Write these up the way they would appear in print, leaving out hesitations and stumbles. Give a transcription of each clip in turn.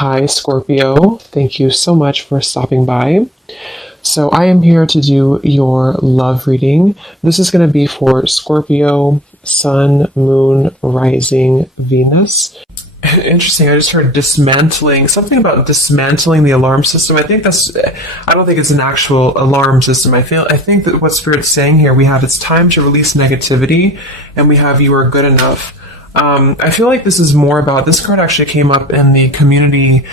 Hi, Scorpio. Thank you so much for stopping by. So I am here to do your love reading. This is going to be for Scorpio, Sun, Moon, Rising, Venus. Interesting. I just heard dismantling, something about dismantling the alarm system. I don't think it's an actual alarm system. I think that what Spirit's saying here, we have it's time to release negativity, and we have you are good enough. I feel like this is more about, this card actually came up in the community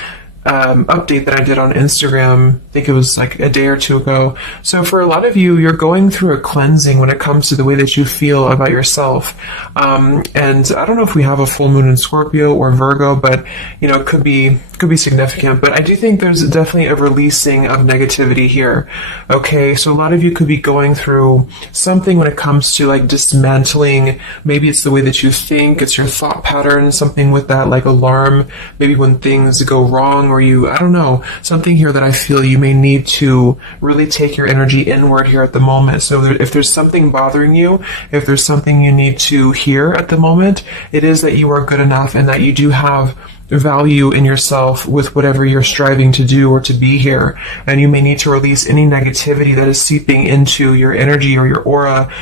update that I did on Instagram. I think it was like a day or two ago. So for a lot of you, you're going through a cleansing when it comes to the way that you feel about yourself. And I don't know if we have a full moon in Scorpio or Virgo, but it could be significant. But I do think there's definitely a releasing of negativity here. Okay, so a lot of you could be going through something when it comes to like dismantling. Maybe it's the way that you think, it's your thought pattern, something with that like alarm, maybe when things go wrong, or I don't know, something here that I feel you may need to really take your energy inward here at the moment. So if there's something bothering you, if there's something you need to hear at the moment, it is that you are good enough and that you do have value in yourself with whatever you're striving to do or to be here. And you may need to release any negativity that is seeping into your energy or your aura.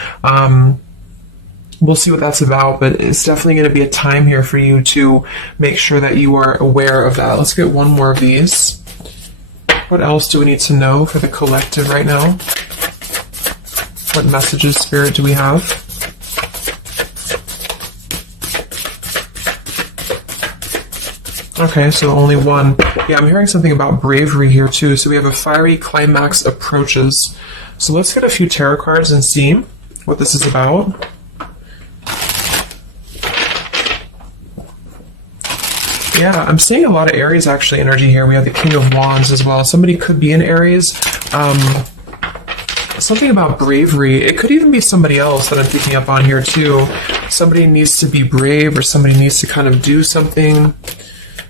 We'll see what that's about, but it's definitely going to be a time here for you to make sure that you are aware of that. Let's get one more of these. What else do we need to know for the collective right now? What messages, Spirit, do we have? Okay, so only one. Yeah, I'm hearing something about bravery here too. So we have a fiery climax approaches. So let's get a few tarot cards and see what this is about. Yeah, I'm seeing a lot of Aries actually energy here. We have the King of Wands as well. Somebody could be in Aries. Something about bravery. It could even be somebody else that I'm picking up on here too. Somebody needs to be brave, or somebody needs to kind of do something.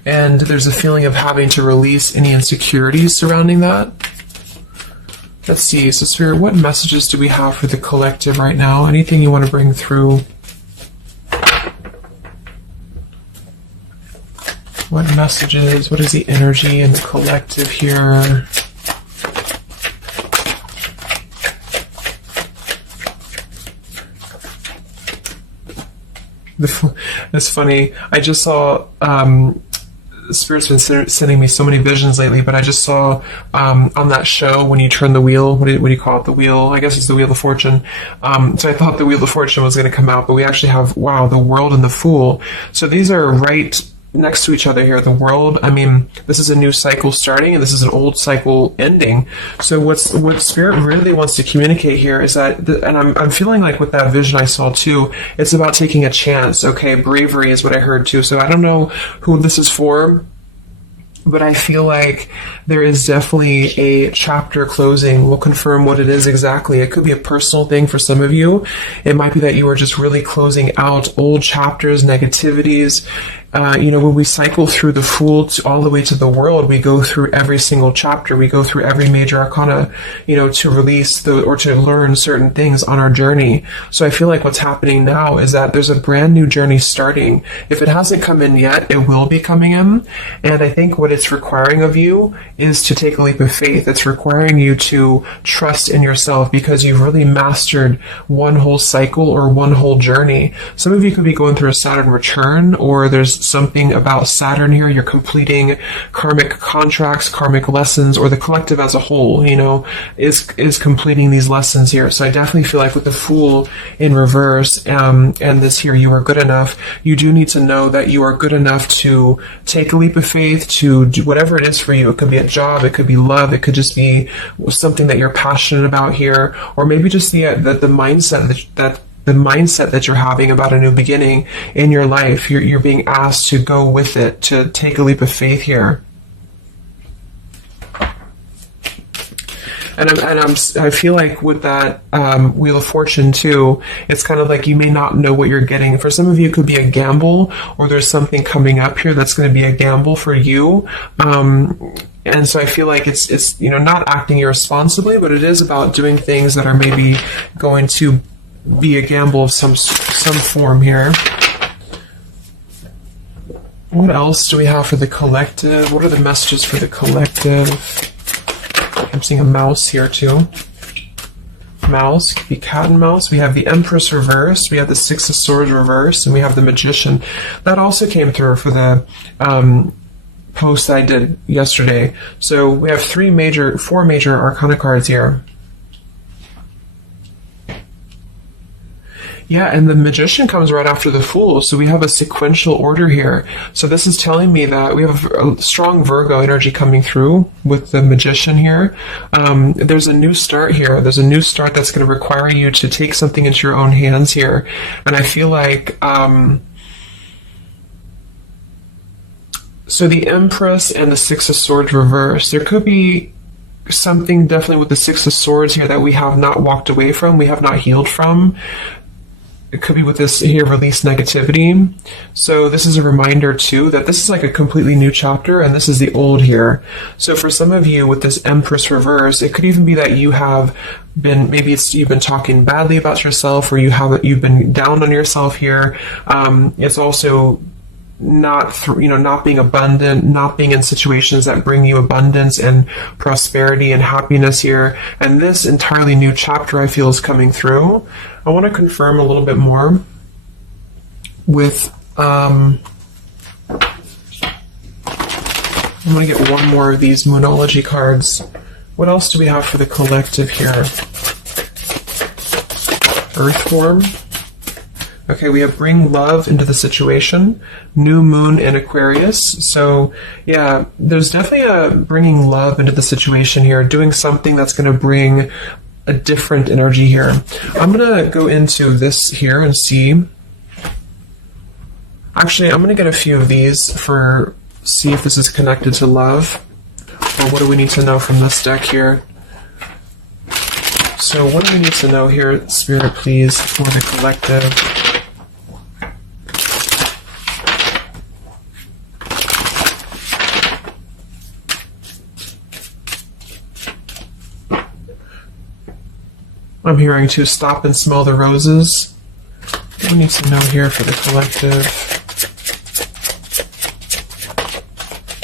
And there's a feeling of having to release any insecurities surrounding that. Let's see. So Spirit, what messages do we have for the collective right now? Anything you want to bring through? What messages? What is the energy in the collective here? It's funny. I just saw Spirit's been sending me so many visions lately, but I just saw on that show when you turn the wheel, what do you call it? The wheel, I guess it's the Wheel of Fortune. So I thought the Wheel of Fortune was going to come out, but we actually have, wow, the World and the Fool. So these are right next to each other here. The World, I mean, this is a new cycle starting, and this is an old cycle ending. So what Spirit really wants to communicate here is that, and I'm feeling like with that vision I saw too, it's about taking a chance. Okay, bravery is what I heard too. So I don't know who this is for, but I feel like there is definitely a chapter closing. We'll confirm what it is exactly. It could be a personal thing for some of you. It might be that you are just really closing out old chapters, negativities. When we cycle through the Fool all the way to the World, we go through every single chapter. We go through every major arcana, to release or to learn certain things on our journey. So I feel like what's happening now is that there's a brand new journey starting. If it hasn't come in yet, it will be coming in. And I think what it's requiring of you is to take a leap of faith. It's requiring you to trust in yourself, because you've really mastered one whole cycle or one whole journey. Some of you could be going through a Saturn return, or there's something about Saturn here. You're completing karmic contracts, karmic lessons, or the collective as a whole, is completing these lessons here. So I definitely feel like with the Fool in reverse, and this here, you are good enough. You do need to know that you are good enough to take a leap of faith, to do whatever it is for you. It could be a job, it could be love, it could just be something that you're passionate about here, or maybe just the mindset that the mindset that you're having about a new beginning in your life. You're being asked to go with it, to take a leap of faith here. And I feel like with that Wheel of Fortune too, it's kind of like you may not know what you're getting. For some of you, it could be a gamble, or there's something coming up here that's going to be a gamble for you. And so I feel like it's not acting irresponsibly, but it is about doing things that are maybe going to be a gamble of some form here. What else do we have for the collective? What are the messages for the collective? I'm seeing a mouse here too. Mouse, could be cat and mouse. We have the Empress reversed, we have the Six of Swords reversed, and we have the Magician. That also came through for the post that I did yesterday. So we have four major Arcana cards here. Yeah, and the Magician comes right after the Fool, so we have a sequential order here. So this is telling me that we have a strong Virgo energy coming through with the Magician here. There's a new start here. There's a new start that's going to require you to take something into your own hands here. And I feel like... so the Empress and the Six of Swords reversed. There could be something definitely with the Six of Swords here that we have not walked away from, we have not healed from. It could be with this here, release negativity. So this is a reminder too that this is like a completely new chapter and this is the old here. So for some of you with this Empress reverse, it could even be that you have been, maybe you've been talking badly about yourself, or you've been down on yourself here. It's also not being abundant, not being in situations that bring you abundance and prosperity and happiness here. And this entirely new chapter I feel is coming through. I want to confirm a little bit more with I'm going to get one more of these Moonology cards. What else do we have for the collective here? Earth form. Okay, we have bring love into the situation, new moon in Aquarius. So yeah, there's definitely a bringing love into the situation here, doing something that's going to bring a different energy here. I'm going to go into this here and see. Actually, I'm going to get a few of these see if this is connected to love. Or what do we need to know from this deck here? So what do we need to know here, Spirit, please, for the collective? I'm hearing to stop and smell the roses. What do we need to know here for the collective?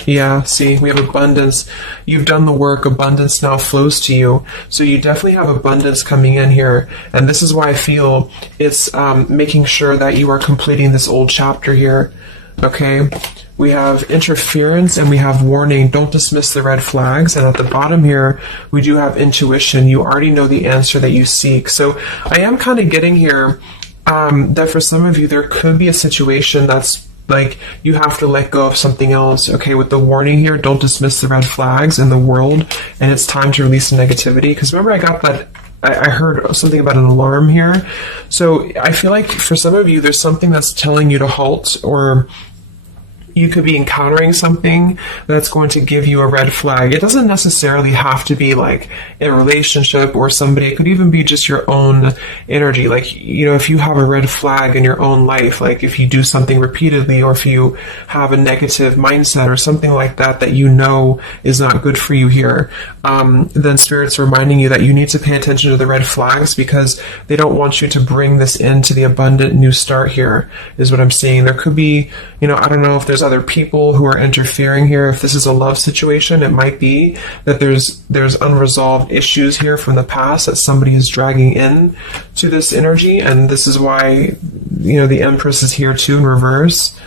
Yeah, see, we have abundance. You've done the work, abundance now flows to you. So you definitely have abundance coming in here. And this is why I feel it's making sure that you are completing this old chapter here. Okay? We have interference and we have warning. Don't dismiss the red flags. And at the bottom here, we do have intuition. You already know the answer that you seek. So I am kind of getting here that for some of you, there could be a situation that's like you have to let go of something else. Okay, with the warning here, don't dismiss the red flags in the world, and it's time to release the negativity. Because remember, I got that, I heard something about an alarm here. So I feel like for some of you, there's something that's telling you to halt, or you could be encountering something that's going to give you a red flag. It doesn't necessarily have to be like a relationship or somebody. It could even be just your own energy. Like, you know, if you have a red flag in your own life, like if you do something repeatedly, or if you have a negative mindset or something like that that you know is not good for you here, then Spirit's reminding you that you need to pay attention to the red flags, because they don't want you to bring this into the abundant new start here, is what I'm seeing. There could be, you know, I don't know if there's other people who are interfering here. If this is a love situation, it might be that there's unresolved issues here from the past that somebody is dragging in to this energy, and this is why, you know, the Empress is here too in reverse.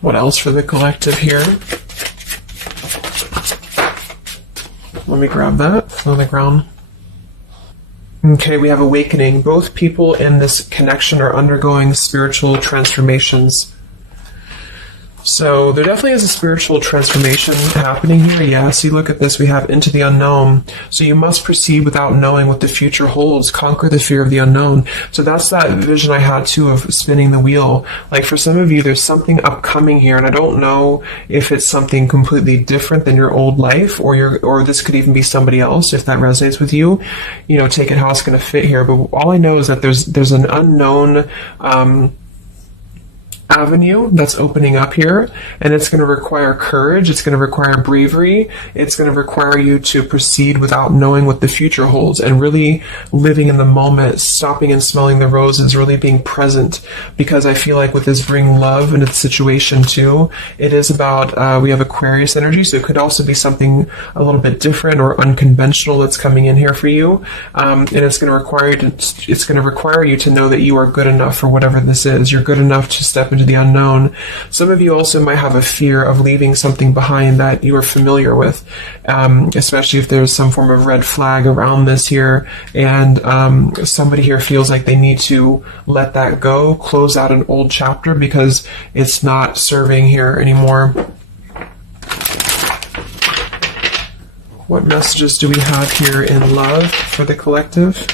What else for the collective here? Let me grab that on the ground. Okay, we have awakening. Both people in this connection are undergoing spiritual transformations. So there definitely is a spiritual transformation happening here. Yeah, see, look at this. We have into the unknown. So you must proceed without knowing what the future holds. Conquer the fear of the unknown. So that's that vision I had too of spinning the wheel. Like for some of you, there's something upcoming here, and I don't know if it's something completely different than your old life, or this could even be somebody else. If that resonates with you, you know, take it how it's going to fit here. But all I know is that there's an unknown avenue that's opening up here, and it's going to require courage, it's going to require bravery, it's going to require you to proceed without knowing what the future holds, and really living in the moment, stopping and smelling the roses, really being present. Because I feel like with this bring love into the situation too, it is about, we have Aquarius energy, so it could also be something a little bit different or unconventional that's coming in here for you, and it's going to require you to know that you are good enough for whatever this is. You're good enough to step into the unknown. Some of you also might have a fear of leaving something behind that you are familiar with, especially if there's some form of red flag around this here, and somebody here feels like they need to let that go, close out an old chapter because it's not serving here anymore. What messages do we have here in love for the collective?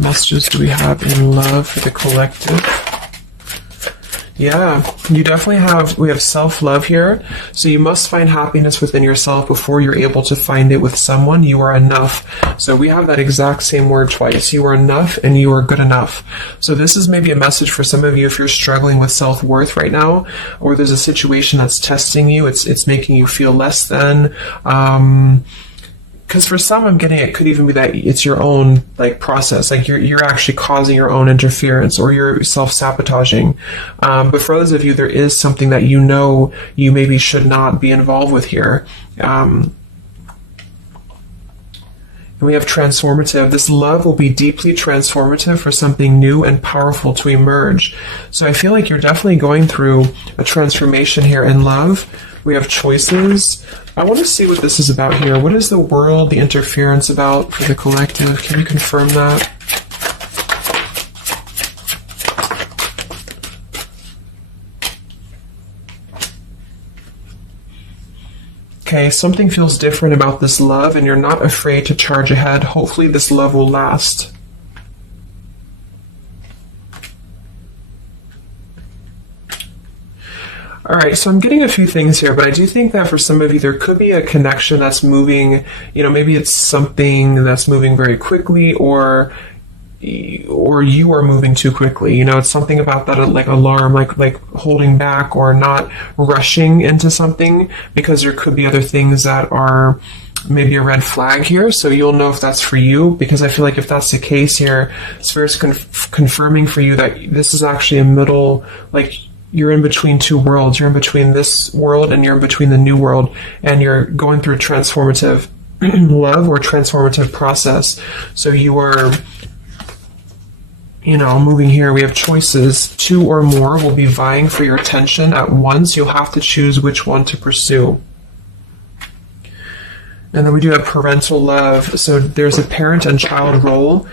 Messages do we have in love for the collective? Yeah, you definitely we have self-love here. So you must find happiness within yourself before you're able to find it with someone. You are enough. So we have that exact same word twice. You are enough and you are good enough. So this is maybe a message for some of you if you're struggling with self-worth right now, or there's a situation that's testing you. It's making you feel less than. Because for some, I'm getting it could even be that it's your own process, you're actually causing your own interference, or you're self-sabotaging. But for others of you, there is something that you maybe should not be involved with here. And we have transformative. This love will be deeply transformative for something new and powerful to emerge. So I feel like you're definitely going through a transformation here in love. We have choices. I want to see what this is about here. What is the world, the interference about for the collective? Can you confirm that? Okay, something feels different about this love, and you're not afraid to charge ahead. Hopefully this love will last. All right, so I'm getting a few things here, but I do think that for some of you, there could be a connection that's moving, maybe it's something that's moving very quickly, or you are moving too quickly. It's something about that, alarm, like holding back or not rushing into something, because there could be other things that are maybe a red flag here. So you'll know if that's for you, because I feel like if that's the case here, Spirit's confirming for you that this is actually a middle, you're in between two worlds. You're in between this world and you're in between the new world, and you're going through transformative love or transformative process. So you are, moving here. We have choices. Two or more will be vying for your attention at once. You'll have to choose which one to pursue. And then we do have parental love. So there's a parent and child role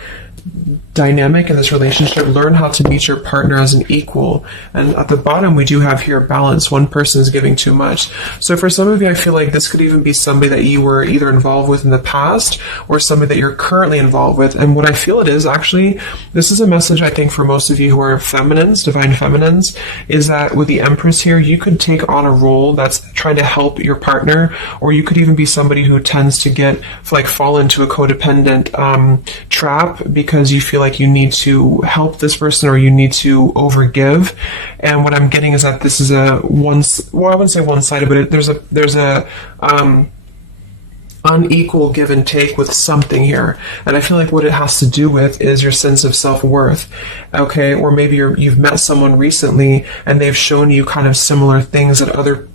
dynamic in this relationship. Learn how to meet your partner as an equal. And at the bottom, we do have here balance. One person is giving too much. So for some of you, I feel like this could even be somebody that you were either involved with in the past or somebody that you're currently involved with. And what I feel it is, actually, this is a message I think for most of you who are feminines, divine feminines, is that with the Empress here, you could take on a role that's trying to help your partner, or you could even be somebody who tends to fall into a codependent trap because you feel like you need to help this person or you need to overgive. And what I'm getting is that this is I wouldn't say one-sided, but there's a unequal give and take with something here. And I feel like what it has to do with is your sense of self-worth. Okay, or maybe you've met someone recently and they've shown you kind of similar things that other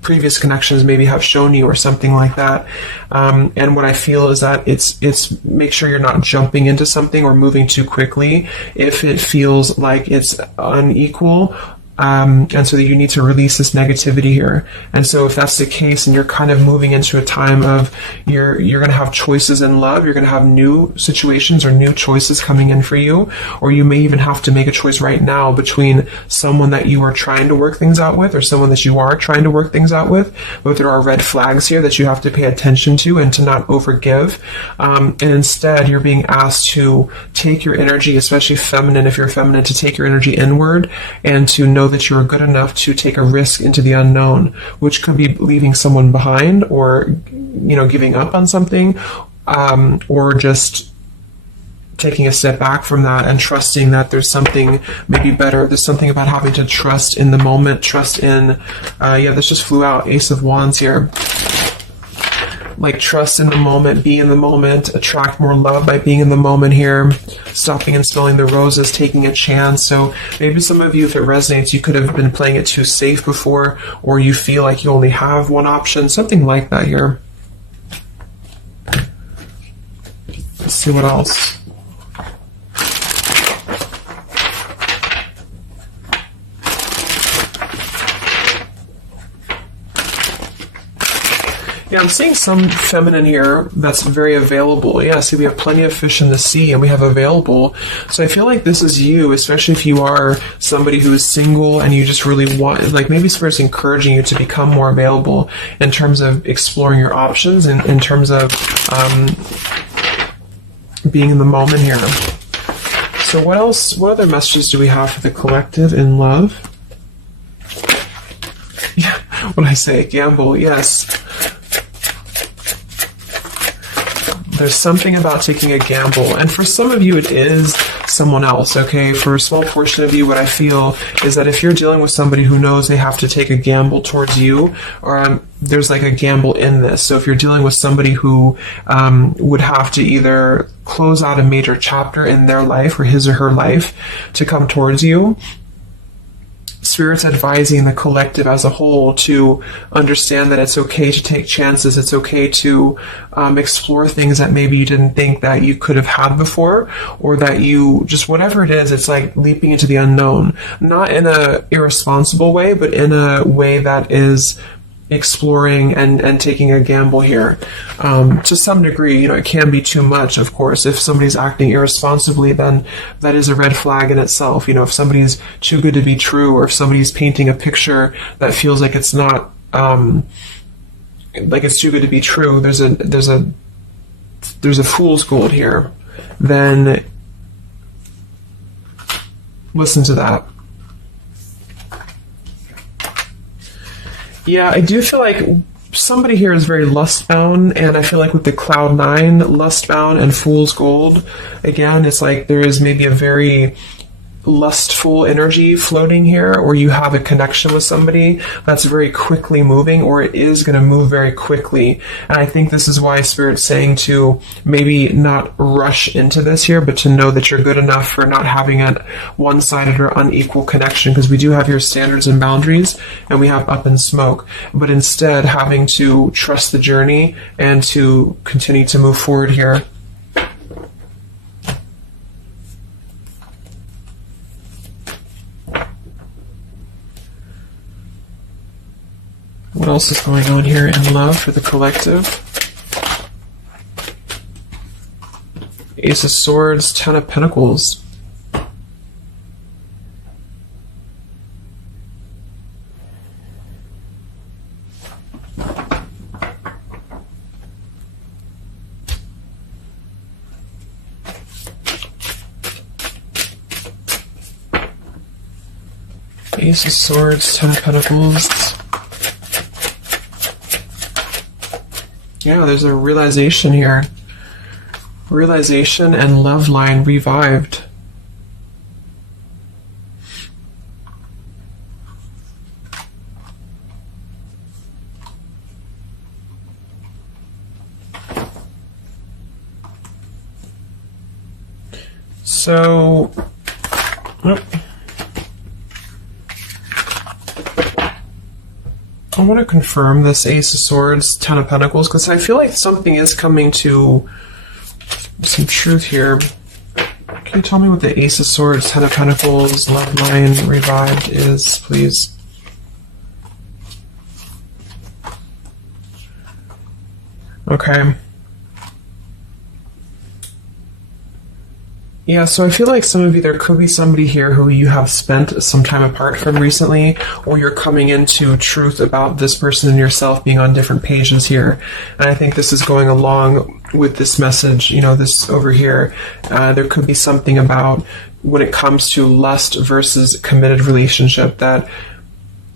previous connections maybe have shown you, or something like that. And what I feel is that it's make sure you're not jumping into something or moving too quickly if it feels like it's unequal. And so that you need to release this negativity here. And so if that's the case and you're kind of moving into a time of you're going to have choices in love, you're going to have new situations or new choices coming in for you, or you may even have to make a choice right now between someone that you are trying to work things out with or someone that you are trying to work things out with. But there are red flags here that you have to pay attention to and to not overgive. And instead, you're being asked to take your energy, especially feminine, if you're feminine, to take your energy inward and to know that you're good enough to take a risk into the unknown, which could be leaving someone behind or, giving up on something, or just taking a step back from that and trusting that there's something maybe better. There's something about having to trust in the moment, trust in, this just flew out, Ace of Wands here. Like, trust in the moment, be in the moment, attract more love by being in the moment here, stopping and smelling the roses, taking a chance. So maybe some of you, if it resonates, you could have been playing it too safe before, or you feel like you only have one option, something like that here. Let's see what else. Yeah, I'm seeing some feminine here that's very available. Yeah, see, we have plenty of fish in the sea, and we have available. So I feel like this is you, especially if you are somebody who is single and you just really want, like, maybe Spirit's encouraging you to become more available in terms of exploring your options and in terms of being in the moment here. So what else, what other messages do we have for the collective in love? Yeah, when I say gamble, yes. There's something about taking a gamble, and for some of you it is someone else, okay? For a small portion of you, what I feel is that if you're dealing with somebody who knows they have to take a gamble towards you, or there's like a gamble in this. So if you're dealing with somebody who would have to either close out a major chapter in their life or his or her life to come towards you, Spirit's advising the collective as a whole to understand that it's okay to take chances. It's okay to explore things that maybe you didn't think that you could have had before, or that you just, whatever it is, it's like leaping into the unknown. Not in a irresponsible way, but in a way that is exploring and taking a gamble here. To some degree, you know, it can be too much, of course. If somebody's acting irresponsibly, then that is a red flag in itself. You know, if somebody's too good to be true, or if somebody's painting a picture that feels like it's not, like it's too good to be true, there's a fool's gold here, then listen to that. Yeah, I do feel like somebody here is very lust-bound, and I feel like with the Cloud 9, lust-bound and Fool's Gold, again, it's like there is maybe a very lustful energy floating here, or you have a connection with somebody that's very quickly moving, or it is going to move very quickly. And I think this is why Spirit's saying to maybe not rush into this here, but to know that you're good enough for not having a one-sided or unequal connection, because we do have your standards and boundaries, and we have up and smoke, but instead having to trust the journey and to continue to move forward here. What else is going on here in love for the collective? Ace of Swords, Ten of Pentacles. Ace of Swords, Ten of Pentacles. Yeah, there's a realization here. Realization and love line revived. So, I want to confirm this Ace of Swords, Ten of Pentacles, because I feel like something is coming to some truth here. Can you tell me what the Ace of Swords, Ten of Pentacles, love line revived is, please? Okay. Yeah, so I feel like some of you, there could be somebody here who you have spent some time apart from recently, or you're coming into truth about this person and yourself being on different pages here. And I think this is going along with this message, you know, this over here. There could be something about when it comes to lust versus committed relationship, that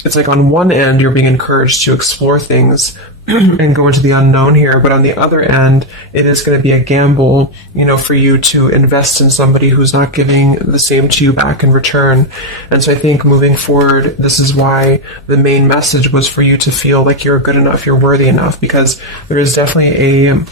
it's like on one end you're being encouraged to explore things, and go into the unknown here. But on the other end, it is going to be a gamble, for you to invest in somebody who's not giving the same to you back in return. And so I think moving forward, this is why the main message was for you to feel like you're good enough, you're worthy enough, because there is definitely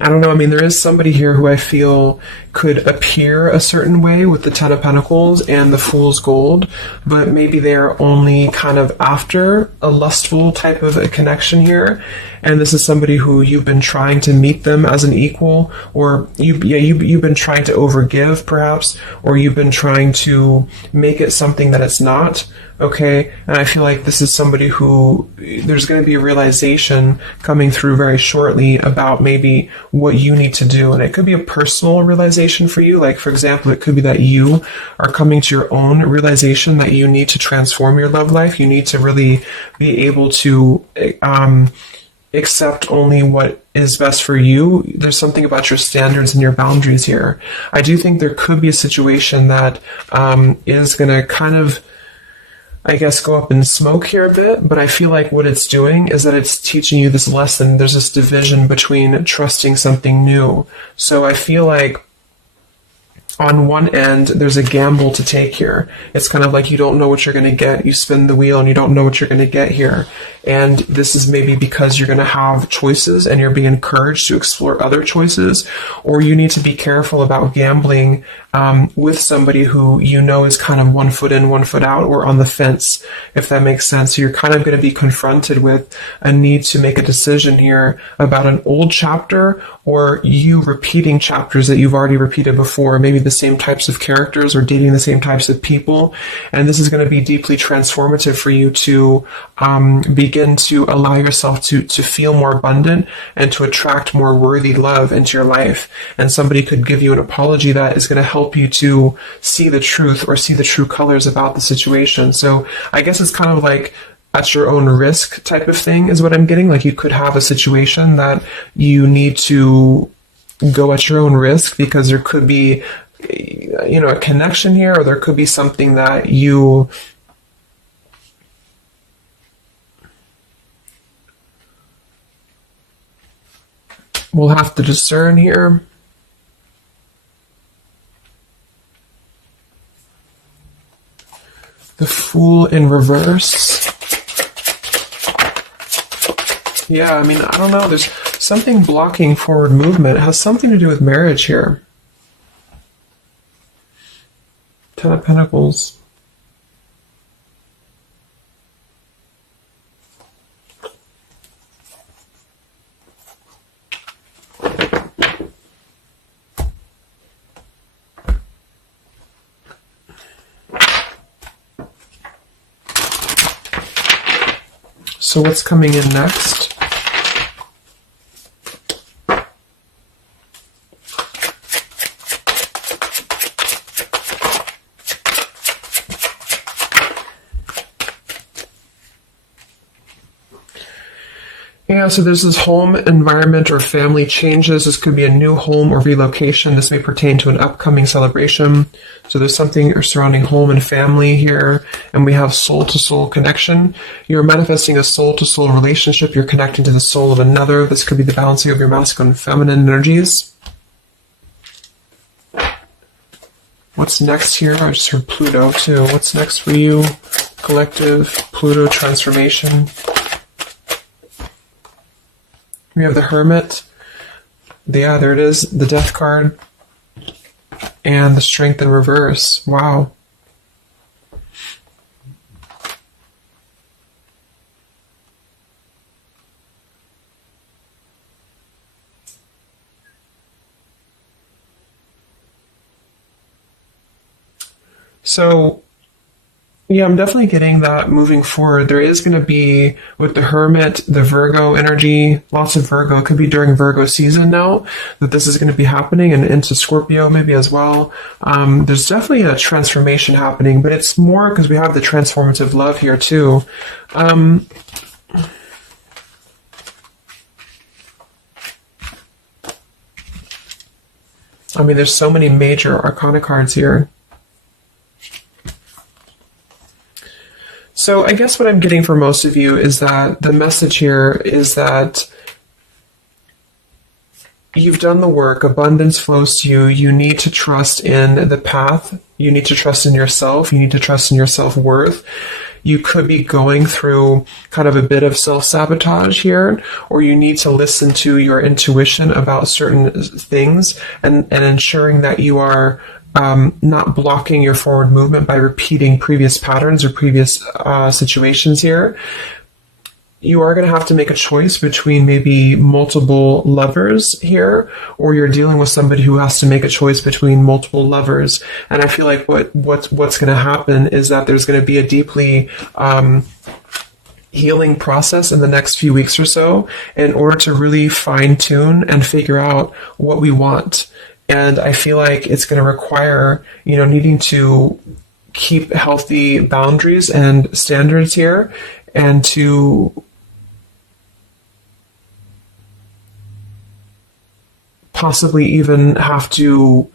I don't know, there is somebody here who I feel could appear a certain way with the Ten of Pentacles and the Fool's Gold, but maybe they're only kind of after a lustful type of a connection here. And this is somebody who you've been trying to meet them as an equal, or you've been trying to overgive perhaps, or you've been trying to make it something that it's not. Okay, and I feel like this is somebody who there's going to be a realization coming through very shortly about maybe what you need to do. And it could be a personal realization for you. Like, for example, it could be that you are coming to your own realization that you need to transform your love life. You need to really be able to accept only what is best for you. There's something about your standards and your boundaries here. I do think there could be a situation that is going to kind of, I guess, go up in smoke here a bit, but I feel like what it's doing is that it's teaching you this lesson. There's this division between trusting something new. So I feel like on one end, there's a gamble to take here. It's kind of like you don't know what you're going to get. You spin the wheel and you don't know what you're going to get here. And this is maybe because you're going to have choices and you're being encouraged to explore other choices, or you need to be careful about gambling with somebody who is kind of 1 foot in, 1 foot out, or on the fence, if that makes sense. So you're kind of going to be confronted with a need to make a decision here about an old chapter, or you repeating chapters that you've already repeated before, maybe the same types of characters or dating the same types of people. And this is going to be deeply transformative for you to begin to allow yourself to feel more abundant and to attract more worthy love into your life. And somebody could give you an apology that is going to help you to see the truth or see the true colors about the situation. So I guess it's kind of like at your own risk type of thing is what I'm getting. Like, you could have a situation that you need to go at your own risk because there could be a connection here, or there could be something that you will have to discern here. The Fool in reverse. Yeah, I don't know. There's something blocking forward movement. It has something to do with marriage here. Ten of Pentacles. So what's coming in next? Yeah, so there's this home environment or family changes. This could be a new home or relocation. This may pertain to an upcoming celebration. So there's something surrounding home and family here. And we have soul-to-soul connection. You're manifesting a soul-to-soul relationship. You're connecting to the soul of another. This could be the balancing of your masculine and feminine energies. What's next here? I just heard Pluto too. What's next for you? Collective, Pluto transformation. We have the Hermit. Yeah, there it is. The Death card. And the Strength in reverse. Wow. So, yeah, I'm definitely getting that moving forward. There is going to be, with the Hermit, the Virgo energy, lots of Virgo. It could be during Virgo season now that this is going to be happening, and into Scorpio maybe as well. There's definitely a transformation happening, but it's more because we have the transformative love here too. There's so many major arcana cards here. So I guess what I'm getting for most of you is that the message here is that you've done the work, abundance flows to you, you need to trust in the path, you need to trust in yourself, you need to trust in your self-worth. You could be going through kind of a bit of self-sabotage here, or you need to listen to your intuition about certain things and ensuring that you are not blocking your forward movement by repeating previous patterns or previous situations here. You are going to have to make a choice between maybe multiple lovers here, or you're dealing with somebody who has to make a choice between multiple lovers. And I feel like what's going to happen is that there's going to be a deeply healing process in the next few weeks or so in order to really fine tune and figure out what we want. And I feel like it's going to require, needing to keep healthy boundaries and standards here, and to possibly even have to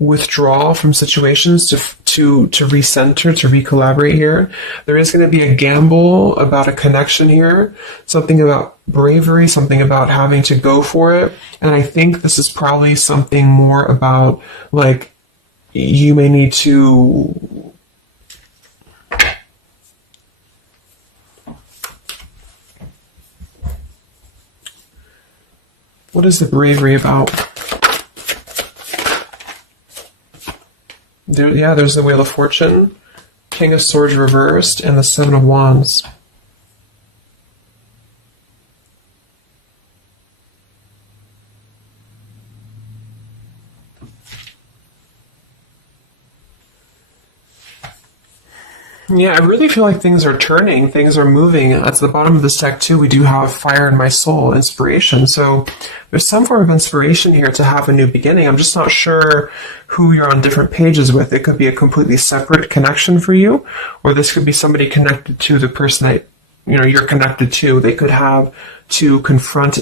withdraw from situations to recenter, to recollaborate here. There is going to be a gamble about a connection here, something about bravery, something about having to go for it. And I think this is probably something more about, like, you may need to what is the bravery about? There's the Wheel of Fortune, King of Swords reversed, and the Seven of Wands. Yeah, I really feel like things are turning, things are moving. At the bottom of this deck, too, we do have Fire in My Soul, inspiration. So there's some form of inspiration here to have a new beginning. I'm just not sure who you're on different pages with. It could be a completely separate connection for you, or this could be somebody connected to the person that you're connected to. They could have to confront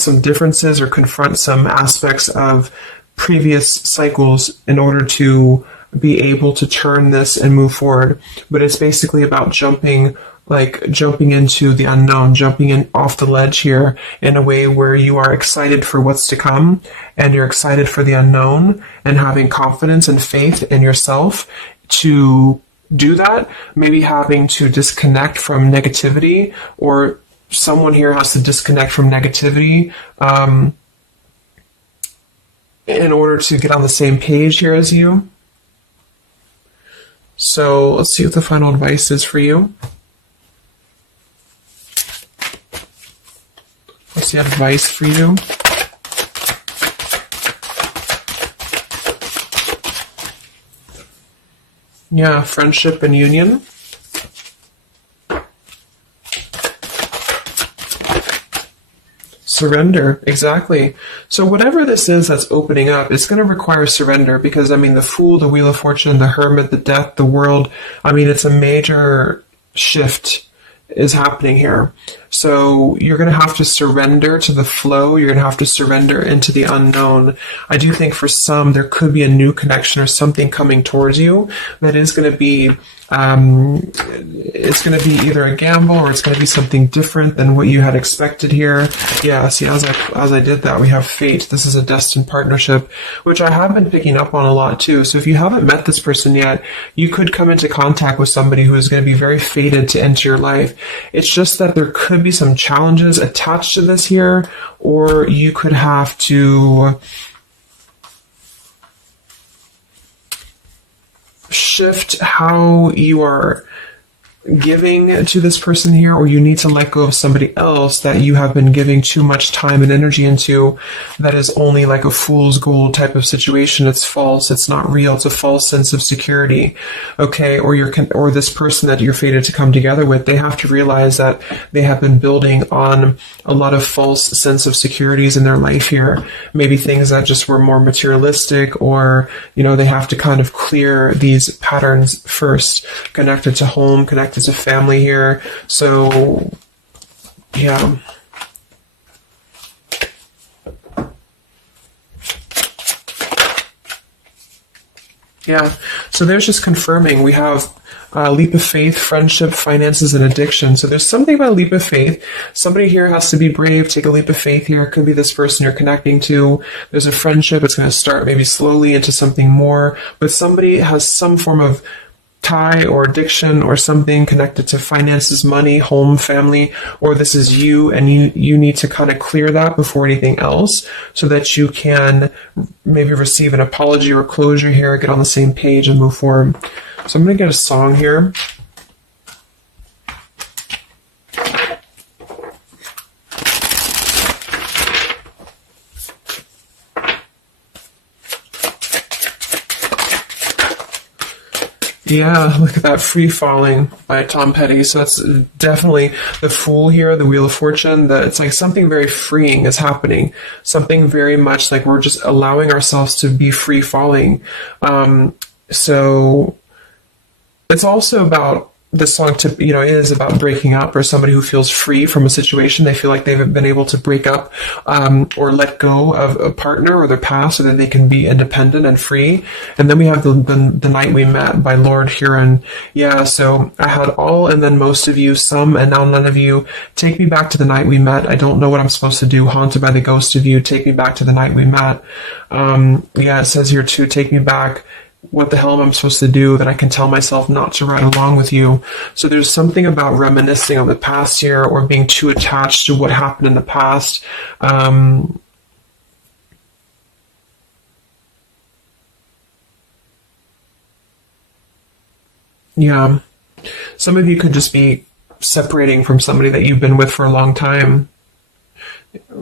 some differences or confront some aspects of previous cycles in order to be able to turn this and move forward. But it's basically about jumping into the unknown, jumping in off the ledge here in a way where you are excited for what's to come, and you're excited for the unknown, and having confidence and faith in yourself to do that. Maybe having to disconnect from negativity, or someone here has to disconnect from negativity in order to get on the same page here as you. So let's see what the final advice is for you. What's the advice for you? Yeah, friendship and union. Surrender, exactly. So whatever this is that's opening up, it's going to require surrender, because, the Fool, the Wheel of Fortune, the Hermit, the Death, the World, it's a major shift is happening here. So you're going to have to surrender to the flow. You're going to have to surrender into the unknown. I do think for some, there could be a new connection or something coming towards you that is going to be it's going to be either a gamble, or it's going to be something different than what you had expected here. Yeah, see, as I did that, we have fate. This is a destined partnership, which I have been picking up on a lot too. So if you haven't met this person yet, you could come into contact with somebody who is going to be very fated to enter your life. It's just that there could be some challenges attached to this here, or you could have to shift how you are giving to this person here, or you need to let go of somebody else that you have been giving too much time and energy into, that is only like a fool's gold type of situation. It's false, it's not real, it's a false sense of security. Okay, or this person that you're fated to come together with, they have to realize that they have been building on a lot of false sense of securities in their life here. Maybe things that just were more materialistic, or they have to kind of clear these patterns first, connected to home, connected to family here. So yeah, so there's just confirming. We have Leap of faith, friendship, finances, and addiction. So there's something about leap of faith. Somebody here has to be brave, take a leap of faith here. It could be this person you're connecting to. There's a friendship. It's going to start maybe slowly into something more. But somebody has some form of tie or addiction or something connected to finances, money, home, family, or this is you, and you need to kind of clear that before anything else so that you can maybe receive an apology or closure here, get on the same page and move forward. So I'm going to get a song here. Yeah, look at that, Free Falling by Tom Petty. So that's definitely the Fool here, the Wheel of Fortune. That it's like something very freeing is happening. Something very much like we're just allowing ourselves to be free falling. So it's also about this song is about breaking up, or somebody who feels free from a situation. They feel like they've been able to break up or let go of a partner or their past so that they can be independent and free. And then we have the Night We Met by Lord Huron. Yeah, so I had all and then most of you, some and now none of you. Take me back to the night we met. I don't know what I'm supposed to do. Haunted by the ghost of you. Take me back to the night we met. Yeah, it says here too, take me back. What the hell am I supposed to do that I can tell myself not to ride along with you? So there's something about reminiscing on the past here or being too attached to what happened in the past. Yeah. Some of you could just be separating from somebody that you've been with for a long time.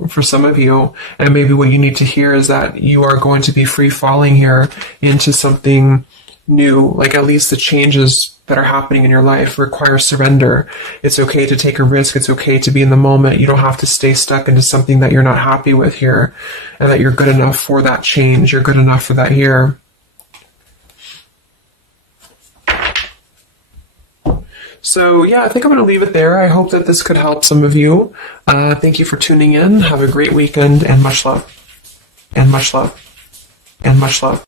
For some of you, and maybe what you need to hear is that you are going to be free falling here into something new. Like at least the changes that are happening in your life require surrender. It's okay to take a risk. It's okay to be in the moment. You don't have to stay stuck into something that you're not happy with here, and that you're good enough for that change. You're good enough for that here. So yeah, I think I'm going to leave it there. I hope that this could help some of you. Thank you for tuning in. Have a great weekend, and much love. And much love. And much love.